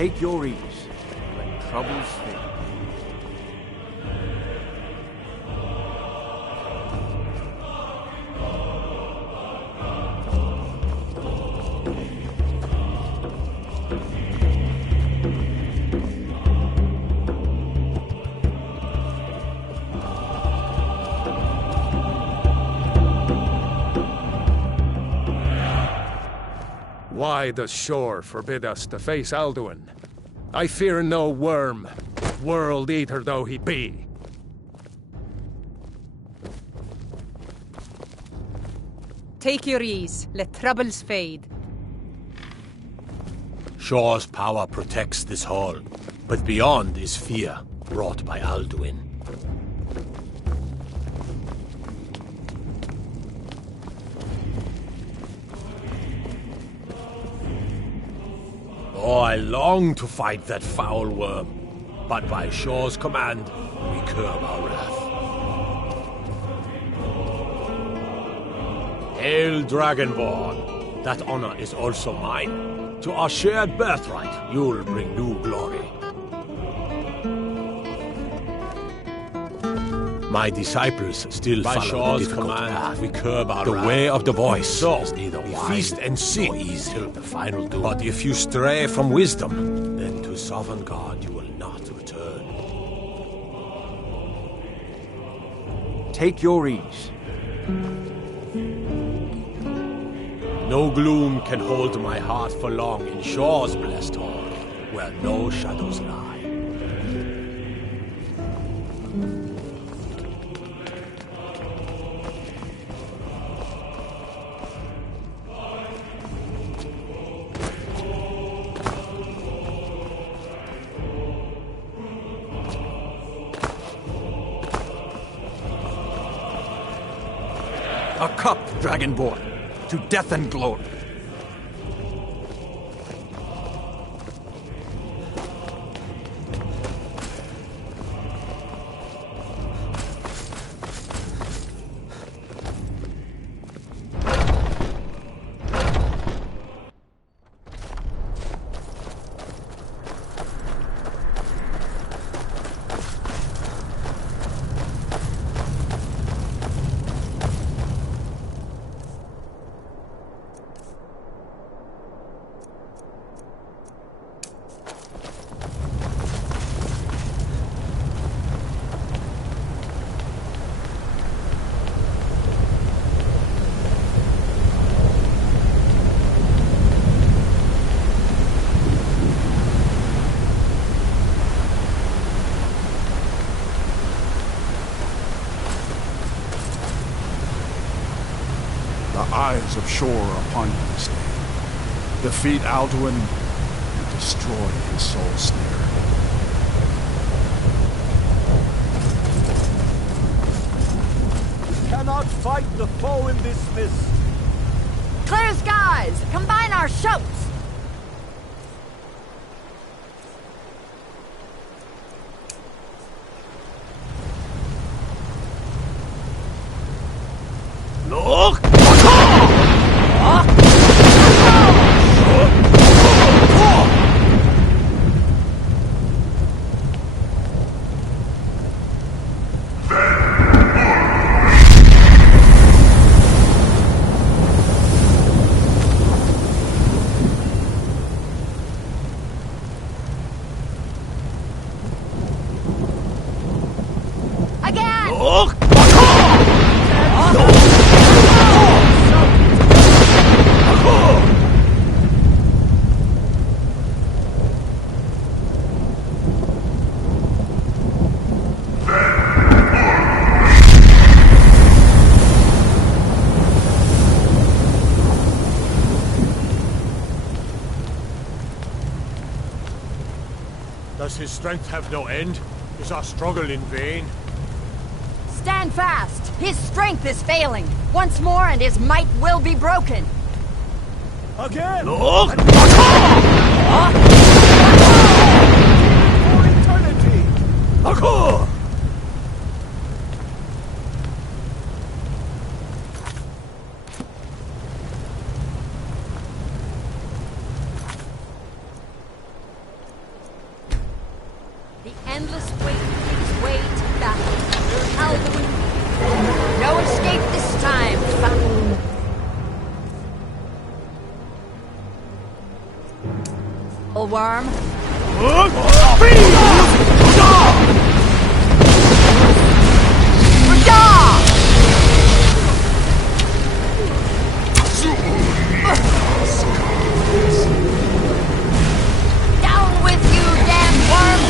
Take your ease. Let troubles fade. Why does shore forbid us to face Alduin? I fear no worm, world-eater though he be. Take your ease, let troubles fade. Shore's power protects this hall, but beyond is fear brought by Alduin. Oh, I long to fight that foul worm, but by Shore's command, we curb our wrath. Hail, Dragonborn! That honor is also mine. To our shared birthright, you'll bring new glory. My disciples still by follow Shore's the difficult command, path. we curb our The wrath. way of the voice So, is neither we wide feast and sing nor easy till the final doom. But if you stray from wisdom, then to sovereign God you will not return. Take your ease. No gloom can hold my heart for long in Shore's blessed hall, where no shadows lie. A cup, Dragonborn, to death and glory. The eyes of Shore are upon you this day. Defeat Alduin and destroy his soul snare. Cannot fight the foe in this mist. Clear skies! Combine our shouts! Look! Again! Look! Does his strength have no end? Is our struggle in vain? Stand fast! His strength is failing! Once more and his might will be broken! Again! Look! For eternity! Parkour! The endless weight gives way to battle. Alduin, no escape this time, Falcon. Worm. Down with you, damn worm!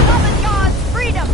Summon God's freedom!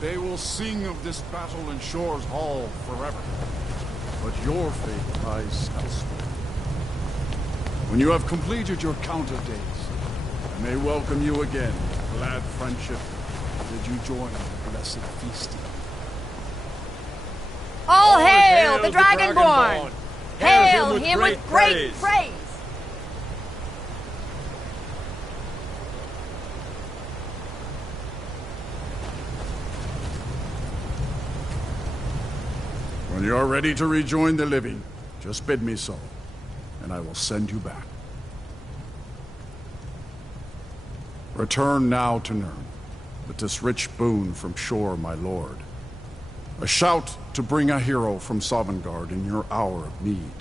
They will sing of this battle in Shore's Hall forever. But your fate lies elsewhere. When you have completed your count of days, I may welcome you again, glad friendship, did you join the blessed feasting. All hail the Dragonborn! Hail Hail him with great praise! When you are ready to rejoin the living, just bid me so, and I will send you back. Return now to Nirn, with this rich boon from Shore, my lord. A shout to bring a hero from Sovngarde in your hour of need.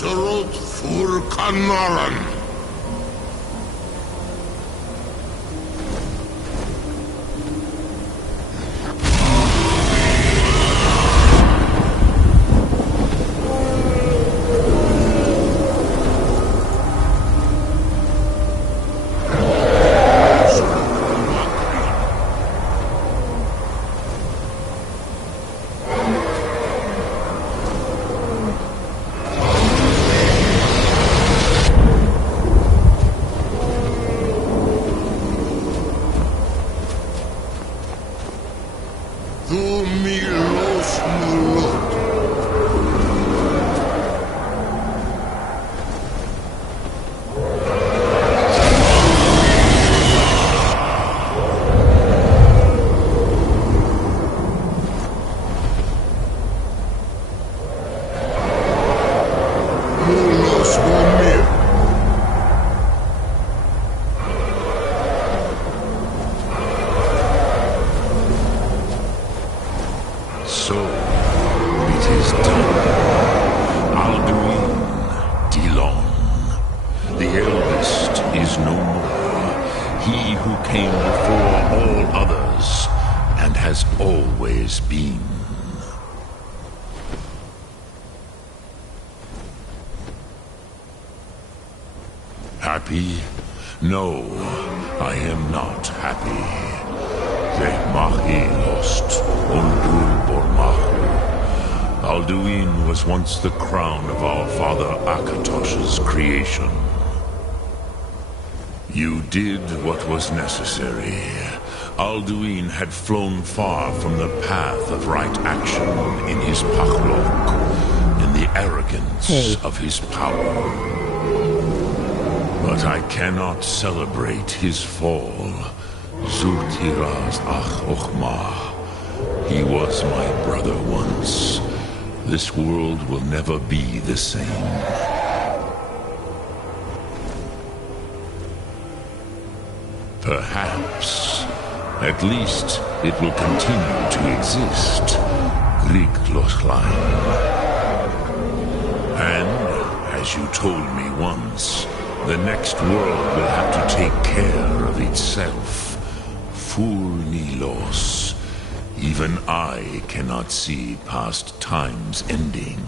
Surut fur Kanaran. Svomir. So, it is done. Alduin Dilon. The eldest is no more. He who came before all others, and has always been. Happy? No, I am not happy. Mahi lost Undul Bormahu. Alduin was once the crown of our father Akatosh's creation. You did what was necessary. Alduin had flown far from the path of right action in his pachlok, in the arrogance of his power. But I cannot celebrate his fall. Zultiraz Ach Ochmah. He was my brother once. This world will never be the same. Perhaps. At least it will continue to exist. Griglochlein. And, as you told me once, the next world will have to take care of itself. Furnilos. Even I cannot see past time's ending.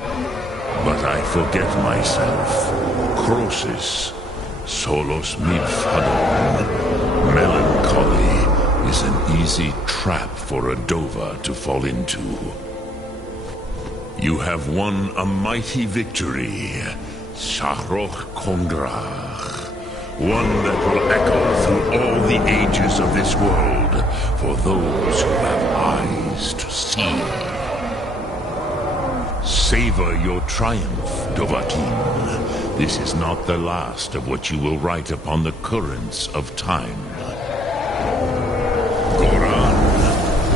But I forget myself. Crosis. Solos midfadon. Melancholy is an easy trap for a Dova to fall into. You have won a mighty victory. Shahroch Kongrach. One that will echo through all the ages of this world for those who have eyes to see. Savor your triumph, Dovahkiin. This is not the last of what you will write upon the currents of time. Goran,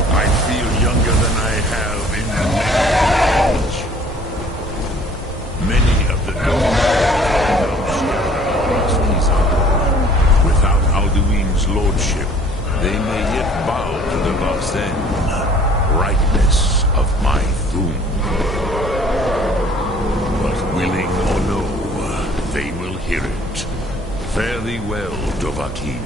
I feel younger than I have in age. Many of the without Alduin's lordship, they may yet bow to the Vazen, brightness of my Thum. But willing or no, they will hear it. Fare thee well, Dovahkiin.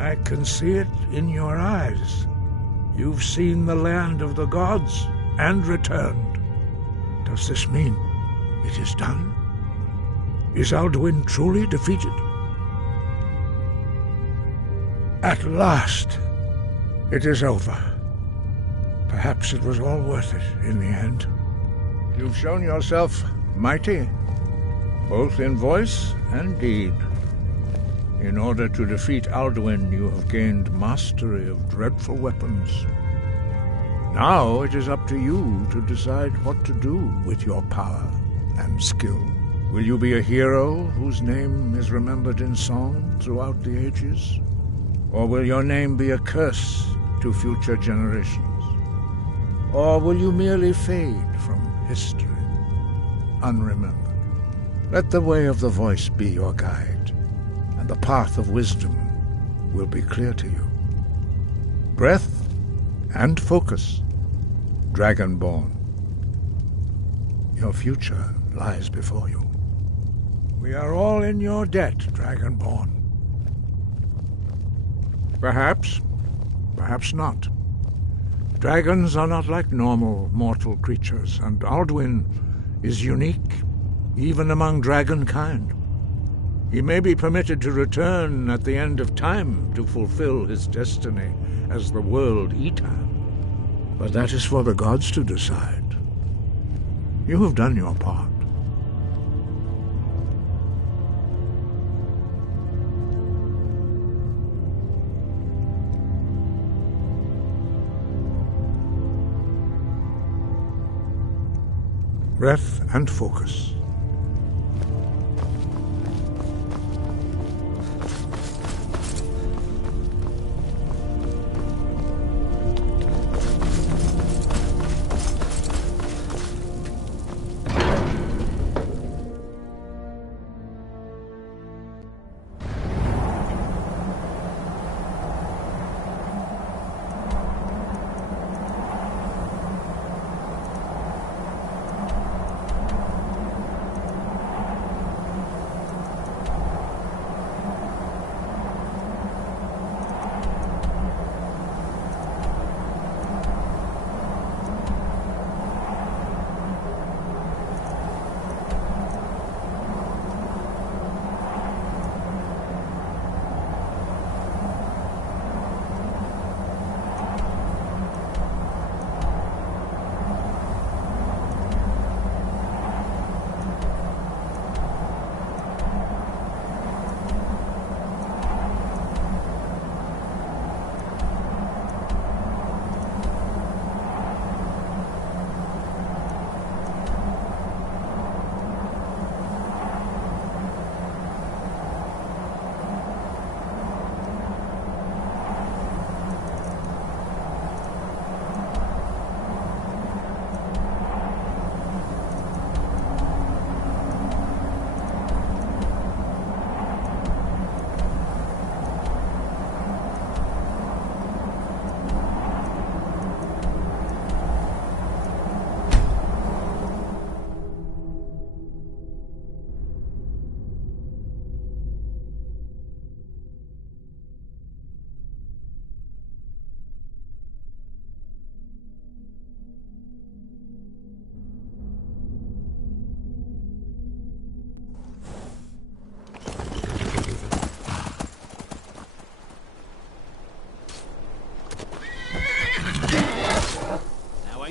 I can see it in your eyes. You've seen the land of the gods and returned. Does this mean it is done? Is Alduin truly defeated? At last, it is over. Perhaps it was all worth it in the end. You've shown yourself mighty, both in voice and deed. In order to defeat Alduin, you have gained mastery of dreadful weapons. Now it is up to you to decide what to do with your power and skill. Will you be a hero whose name is remembered in song throughout the ages? Or will your name be a curse to future generations? Or will you merely fade from history, unremembered? Let the way of the voice be your guide, and the path of wisdom will be clear to you. Breath and focus, Dragonborn. Your future lies before you. We are all in your debt, Dragonborn. Perhaps, perhaps not. Dragons are not like normal mortal creatures, and Alduin is unique, even among dragonkind. He may be permitted to return at the end of time to fulfill his destiny as the World Eater. But that is for the gods to decide. You have done your part. Breath and focus.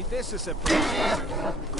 This is a surprise.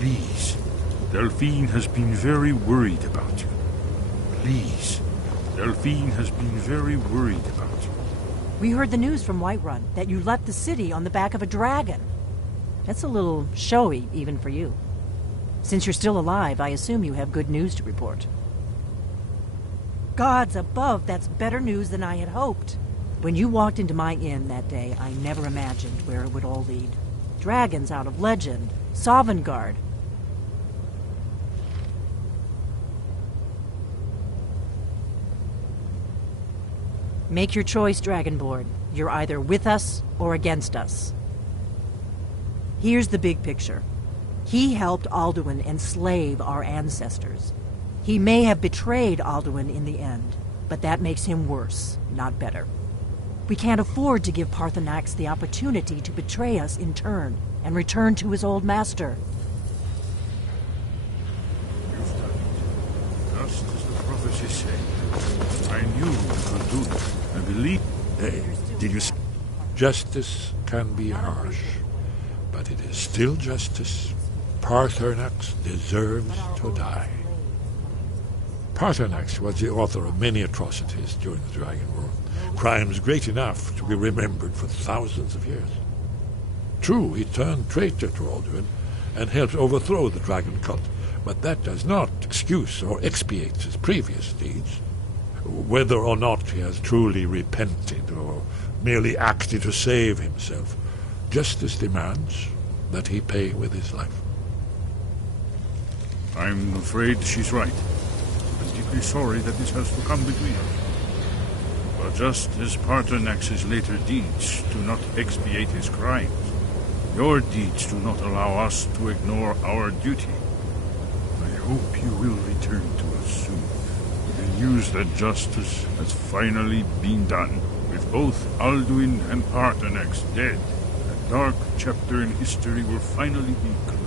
Please. Delphine has been very worried about you. Please. Delphine has been very worried about you. We heard the news from Whiterun that you left the city on the back of a dragon. That's a little showy, even for you. Since you're still alive, I assume you have good news to report. Gods above, that's better news than I had hoped. When you walked into my inn that day, I never imagined where it would all lead. Dragons out of legend, Sovngarde. Make your choice, Dragonborn. You're either with us or against us. Here's the big picture. He helped Alduin enslave our ancestors. He may have betrayed Alduin in the end, but that makes him worse, not better. We can't afford to give Paarthurnax the opportunity to betray us in turn and return to his old master. You've done it. Just as the prophecies say. I knew you could do it. I believe... Hey, did you... Justice can be harsh, but it is still justice. Paarthurnax deserves to die. Paarthurnax was the author of many atrocities during the Dragon War, crimes great enough to be remembered for thousands of years. True, he turned traitor to Alduin and helped overthrow the dragon cult, but that does not excuse or expiate his previous deeds. Whether or not he has truly repented or merely acted to save himself, justice demands that he pay with his life. I'm afraid she's right. I'm deeply sorry that this has to come between us. But just as Paarthurnax's later deeds do not expiate his crimes, your deeds do not allow us to ignore our duty. I hope you will return to us soon. The news that justice has finally been done, with both Alduin and Paarthurnax dead. A dark chapter in history will finally be closed.